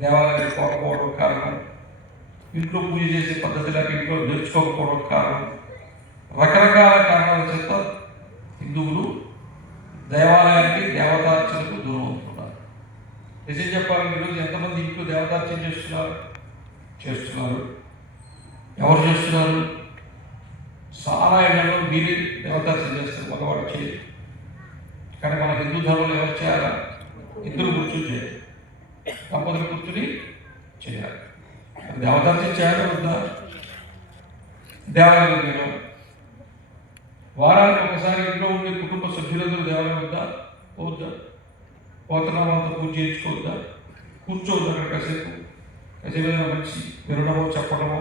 దేవాలయానికి పోకపోవడం కారణం, ఇంట్లో పూజ చేసే పద్ధతిలోకి ఇంట్లో నేర్చుకోకపోవడం కారణం, రకరకాల కారణాల చేత హిందువులు దేవాలయానికి దేవతార్చనకు దూరం అవుతున్నారు. నిజం చెప్పాలంటే ఈరోజు ఎంతమంది ఇంట్లో దేవతార్చన చేస్తున్నారు? ఎవరు చేస్తున్నారు? చాలా ఇళ్లలో మీరే దేవతార్చన చేస్తారు, మగవాడు చేయరు. కానీ మన హిందూ ధర్మంలో ఎవరు చేయాలా? ఇద్దరు కూర్చుని చేయాలి, దంపతులు కూర్చుని చేయాలి. దేవతార్చన చేయాలి వద్దా? దేవాలయం నేను వారానికి ఒకసారి ఇంట్లో ఉండే కుటుంబ సభ్యులందరూ దేవాలయం వద్దా? పోవద్దా? పోతనామాలతో పూజ చేయించుకోవద్దా? కూర్చోవద్దా? అక్కడ కాసేపు ఏదైనా మంచి వినడమో చెప్పడమో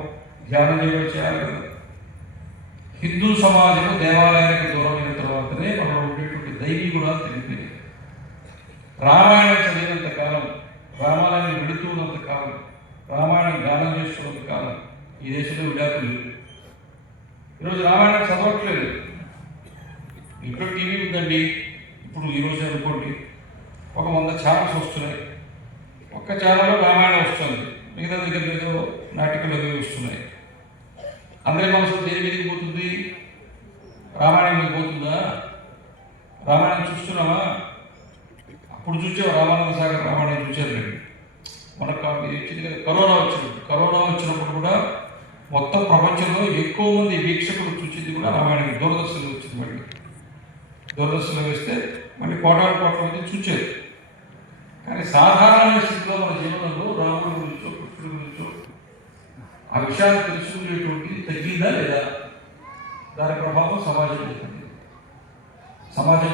ధ్యానం చేయడం చేయాలి కదా. హిందూ సమాజము దేవాలయానికి దూరమైన తర్వాతనే మనం ఉండేటువంటి దైవీ గుణాలు తెలిపినాయి. రామాయణం చదివినంత కాలం, రామాయణాన్ని విడుతున్నంత కాలం, రామాయణం గానం చేస్తున్నంత కాలం ఈ దేశంలో విడాకులు లేవు. ఈరోజు రామాయణం చదవట్లేదు. ఇంట్లో టీవీ ఉందండి, ఇప్పుడు ఈరోజు అనుకోండి ఒక 100 ఛానల్స్ వస్తున్నాయి. ఒక్క ఛానల్లో రామాయణం వస్తుంది, మిగతా దగ్గర ఏదో నాటికలు అవి వస్తున్నాయి. అందరి మనసులో దేని మీదకి పోతుంది? రామాయణం మీద పోతుందా? రామాయణం చూస్తున్నావా? అప్పుడు చూసావు రామానంద సాగర్ రామాయణం చూసారు. మనకు ఇది వచ్చింది కదా, కరోనా వచ్చినప్పుడు కూడా మొత్తం ప్రపంచంలో ఎక్కువ మంది వీక్షకులు చూసింది కూడా రామాయణం. దూరదర్శన్లో వచ్చింది, మళ్ళీ దూరదర్శన్లో వేస్తే మళ్ళీ కోటాను కోట్ల మంది చూచారు. కానీ సాధారణ స్థితిలో మన జీవనంలో రాముడి గురించో కృష్ణుడి గురించో ఆ విషయాలు తెలుసుకునేటువంటిది తగ్గిందా లేదా? దాని ప్రభావం సమాజం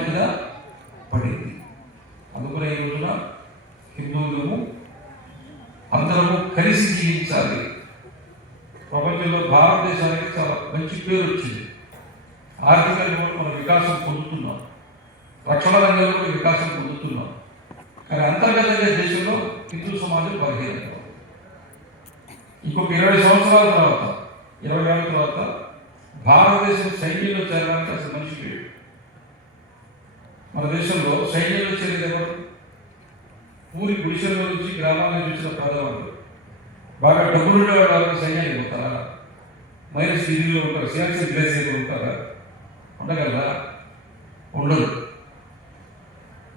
మీద పడింది. అందుకనే ఈ రోజున హిందువులము అందరము కలిసి జీవించాలి. ప్రపంచంలో భారతదేశానికి చాలా మంచి పేరు వచ్చింది. ఆర్థికంగా కూడా మనం వికాసం పొందుతున్నాం, రక్షణ రంగంలో కూడా వికాసం పొందుతున్నాం. కానీ అంతర్గతంగా దేశంలో హిందూ సమాజం బలహీనంగా ఇంకొక 20 సంవత్సరాల తర్వాత 20 ఏళ్ళ తర్వాత భారతదేశం సైన్యంలో చేరడానికి అసలు మనిషి లేడు. మన దేశంలో సైన్యంలో చేరేది ఎవరు? ఊరి గుడిసెల నుంచి గ్రామాల నుంచి వచ్చిన పేదవాళ్ళు, బాగా డబ్బులుండే వాళ్ళు సైన్యానికి పోతారా? మైనస్ డిగ్రీలో ఉంటారు, సియాక్సీ గ్లేసియర్లో ఉంటారా? ఉండగలరా? ఉండదు.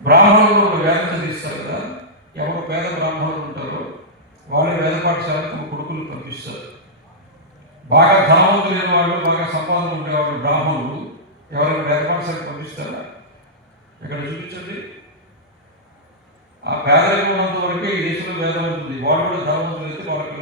బ్రాహ్మణులు వేద చదివిస్తారు కదా, ఎవరు పేద బ్రాహ్మణులు ఉంటారో వాళ్ళే వేద పాఠశాలకు తమ కొడుకులు పంపిస్తారు. బాగా ధనవంతులైన వాళ్ళు, బాగా సంపాదన ఉండేవాళ్ళు బ్రాహ్మణులు ఎవరైనా వేద పాఠశాలకు పంపిస్తారా? ఇక్కడ చూపించండి. ఆ పేదరికం ఉన్నంత వరకే ఈ దేశంలో వేదం ఉంటుంది. వాళ్ళు కూడా ధనవంతులు అయితే వాళ్ళకి